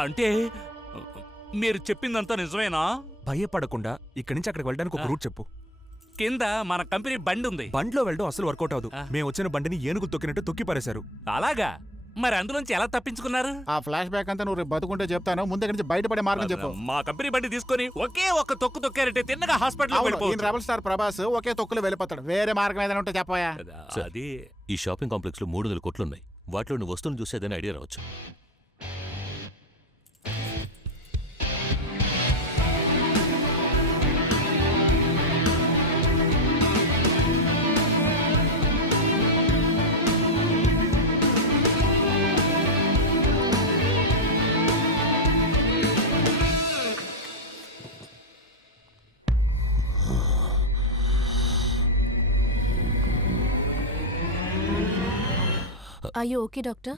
అంటే మీరు చెప్పిందంతా నిజమేనా? భయపడకుండా ఇక్కడి నుంచి అక్కడికి వెళ్ళడానికి ఒక రూట్ చెప్పు. కింద మన కంపెనీ బండి ఉంది. బండిలో వెళ్ళడం అసలు వర్కౌట్ అవదు. మేము వచ్చిన బండిని ఏనుగు తొక్కినట్టు తొక్కి పారేశారు. అలాగా? మరి అందులోంచి ఎలా తప్పించుకున్నారు? ఆ ఫ్లాష్ బ్యాక్ అంతా నువ్వు రేపు బతుకుంటే చెప్తాను. ముందు నుంచి బయటపడే మార్గం చెప్పు. మా కంపెనీ బండి తీసుకొని ఒకే ఒక తొక్కు తొక్కారంటే తిన్నగా హాస్పిటల్ వెళ్ళిపోవచ్చు. రెబల్ స్టార్ ప్రభాస్ ఒకే తొక్కులు వెళ్ళిపోతాడు. వేరే మార్గం ఏదైనా ఉంటే చెప్పాయా? అది ఈ షాపింగ్ కాంప్లెక్స్ లో 300 కోట్లున్నాయి. వాటిలో నువ్వు వస్తువులు చూసేదని ఐడియా రావచ్చు. Are you okay, doctor?